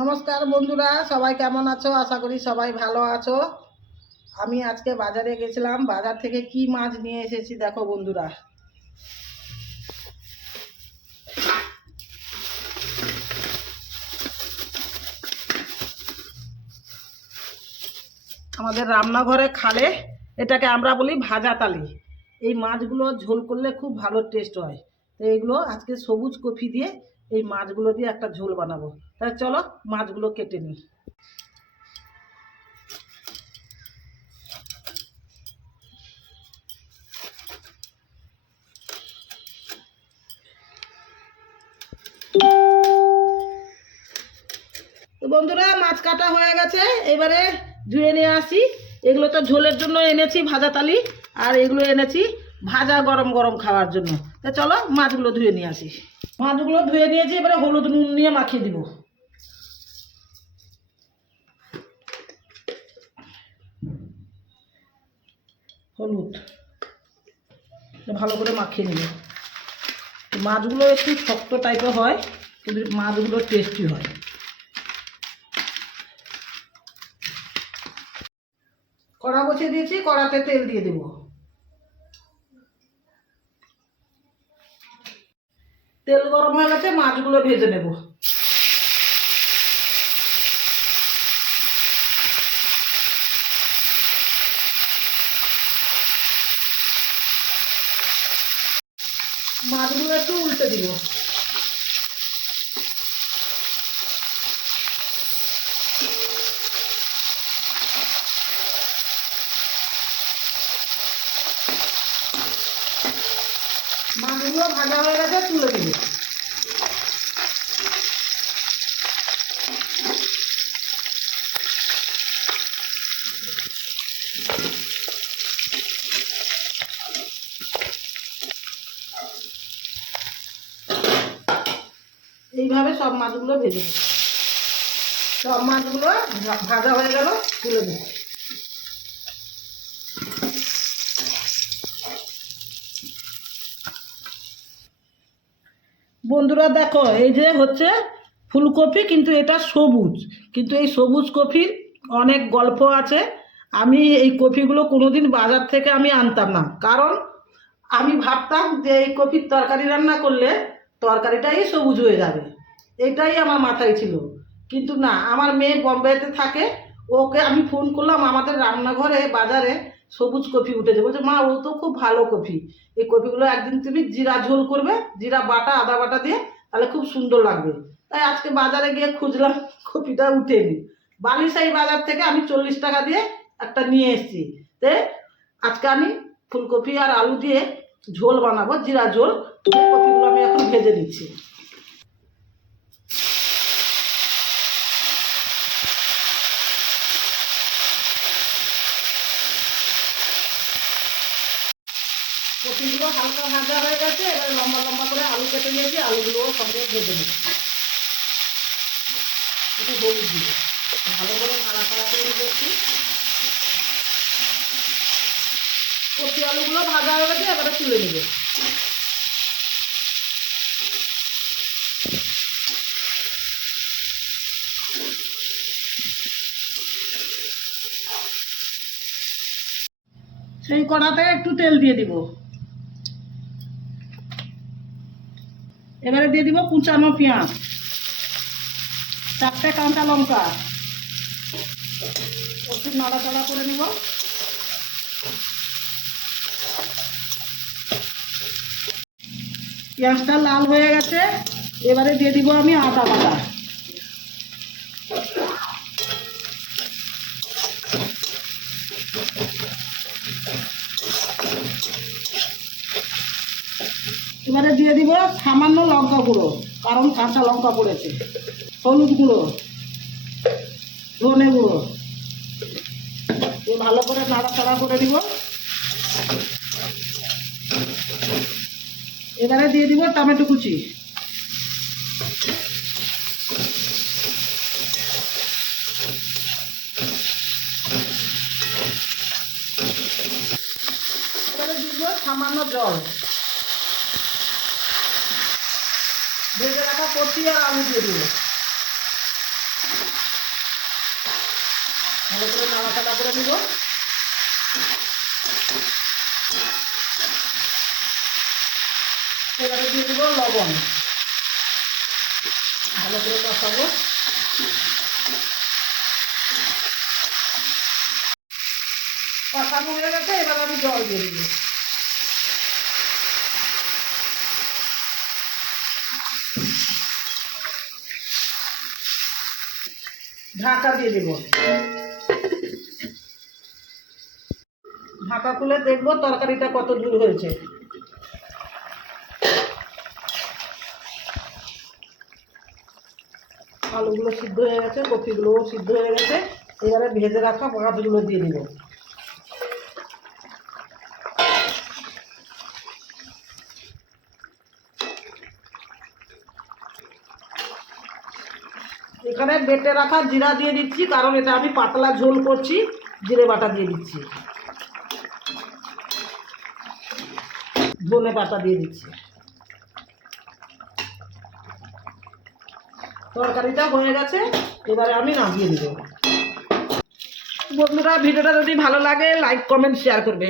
নমস্কার বন্ধুরা, সবাই কেমন আছো? আশা করি সবাই ভালো আছো। আমি আজকে বাজারে গেছিলাম, বাজার থেকে কি মাছ নিয়ে এসেছি দেখো বন্ধুরা। আমাদের রান্নাঘরে খালে এটাকে আমরা বলি ভাজা তালি। এই মাছগুলো ঝোল করলে খুব ভালো টেস্ট হয়। তো এইগুলো আজকে সবুজ কফি দিয়ে এই মাছগুলো দিয়ে একটা ঝোল বানাবো। তাই চলো মাছগুলো কেটে নিই। তো বন্ধুরা, মাছ কাটা হয়ে গেছে, এবারে ধুয়ে নিয়ে আসি। এগুলো তো ঝোলের জন্য এনেছি ভাজা তালি, আর এগুলো এনেছি ভাজা গরম গরম খাওয়ার জন্য। তা চলো মাছগুলো ধুয়ে নিয়ে আসি। মাছগুলো ধুয়ে নিয়েছি, এবারে হলুদ নুন নিয়ে মাখিয়ে দিব। হলুদ ভালো করে মাখিয়ে নিব। মাছগুলো একটু শক্ত টাইপের হয়, কিন্তু মাছগুলো টেস্টি হয়। কড়া বসিয়ে দিয়েছি, কড়াতে তেল দিয়ে দেব। তেল গরম হয়ে গেছে, মাছগুলো ভেজে নেব। মাছগুলো একটু উল্টে দিব। মাছগুলো ভাজা হয়ে গেছে, তুলে দিব। এইভাবে সব মাছগুলো ভেজে নেব। সব মাছগুলো ভাজা হয়ে গেল, তুলে নেব। বন্ধুরা দেখো, এই যে হচ্ছে ফুলকপি, কিন্তু এটা সবুজ। কিন্তু এই সবুজ কপির অনেক গল্প আছে। আমি এই কপিগুলো কোনোদিন বাজার থেকে আমি আনতাম না, কারণ আমি ভাবতাম যে এই কপির তরকারি রান্না করলে তরকারিটাই সবুজ হয়ে যাবে। এটাই আমার মাথায় ছিল। কিন্তু না, আমার মেয়ে বম্বেতে থাকে, ওকে আমি ফোন করলাম, আমাদের রান্নাঘরে বাজারে সবুজ কপি উঠেছে। বলছে মা, ও তো খুব ভালো কপি, এই কপিগুলো একদিন তুমি জিরা ঝোল করবে, জিরা বাটা আদা বাটা দিয়ে, তাহলে খুব সুন্দর লাগবে। তাই আজকে বাজারে গিয়ে খুঁজলাম, কপিটা উঠেনি। বালিশাই বাজার থেকে আমি 40 টাকা দিয়ে একটা নিয়ে এসেছি। তে আজকে আমি ফুলকপি আর আলু দিয়ে ঝোল বানাবো, জিরা ঝোল। কপিগুলো আমি এখন ভেজে নিচ্ছি। কপিগুলো হালকা ভাজা হয়ে গেছে, এবার লম্বা লম্বা করে আলু কেটে নিয়েছি, আলুগুলোও সঙ্গে ভেজে নেব। একটু হলুদ দিব, ভালো করে নাড়াচাড়া করে নিচ্ছি। কপি আলুগুলো ভাজা হয়ে গেছে, এবারে তুলে নেব। সেই কড়াতে একটু তেল দিয়ে দিব। এবারে দিয়ে দিব কুচানো পেঁয়াজ, 4টে কাঁচা লঙ্কা, একটু নাড়াচাড়া করে নেব। পেঁয়াজটা লাল হয়ে গেছে, এবারে দিয়ে দিব আমি আদা বাটা। এবারে দিয়ে দিব সামান্য লঙ্কা গুঁড়ো, কারণ কাঁচা লঙ্কা পড়েছে। হলুদ গুঁড়ো, ধনে গুঁড়ো, ভালো করে নাড়াচাড়া করে দিব। এবারে দিয়ে দিব টমেটো কুচি। এবারে দিব সামান্য জল। ভেজে রাখা কপি আর আলু দিয়ে দিব। ভালো করে নাড়াচাড়া করে নিব। এবারে দিয়ে দেবো লবণ, ভালো করে কষাবো। কষানো হয়ে গেছে, এবার আমি জল দিয়ে দেবো। ঢাকা দিয়ে দেব। ঢাকা খুলে দেখবো তরকারিটা কত দূর হয়েছে। আলুগুলো সিদ্ধ হয়ে গেছে, কপিগুলোও সিদ্ধ হয়ে গেছে। এবারে ভেজে রাখা মাছগুলো দিয়ে দেবো। এখানে বেটে রাখা জিরা দিয়ে দিচ্ছি, কারণ এটা আমি পাতলা ঝোল করছি। জিরে বাটা দিয়ে দিচ্ছি, ধনে বাটা দিয়ে দিচ্ছি। তরকারিটা হয়ে গেছে, এবারে আমি নামিয়ে দেবো। বন্ধুরা, ভিডিওটা যদি ভালো লাগে লাইক কমেন্ট শেয়ার করবে।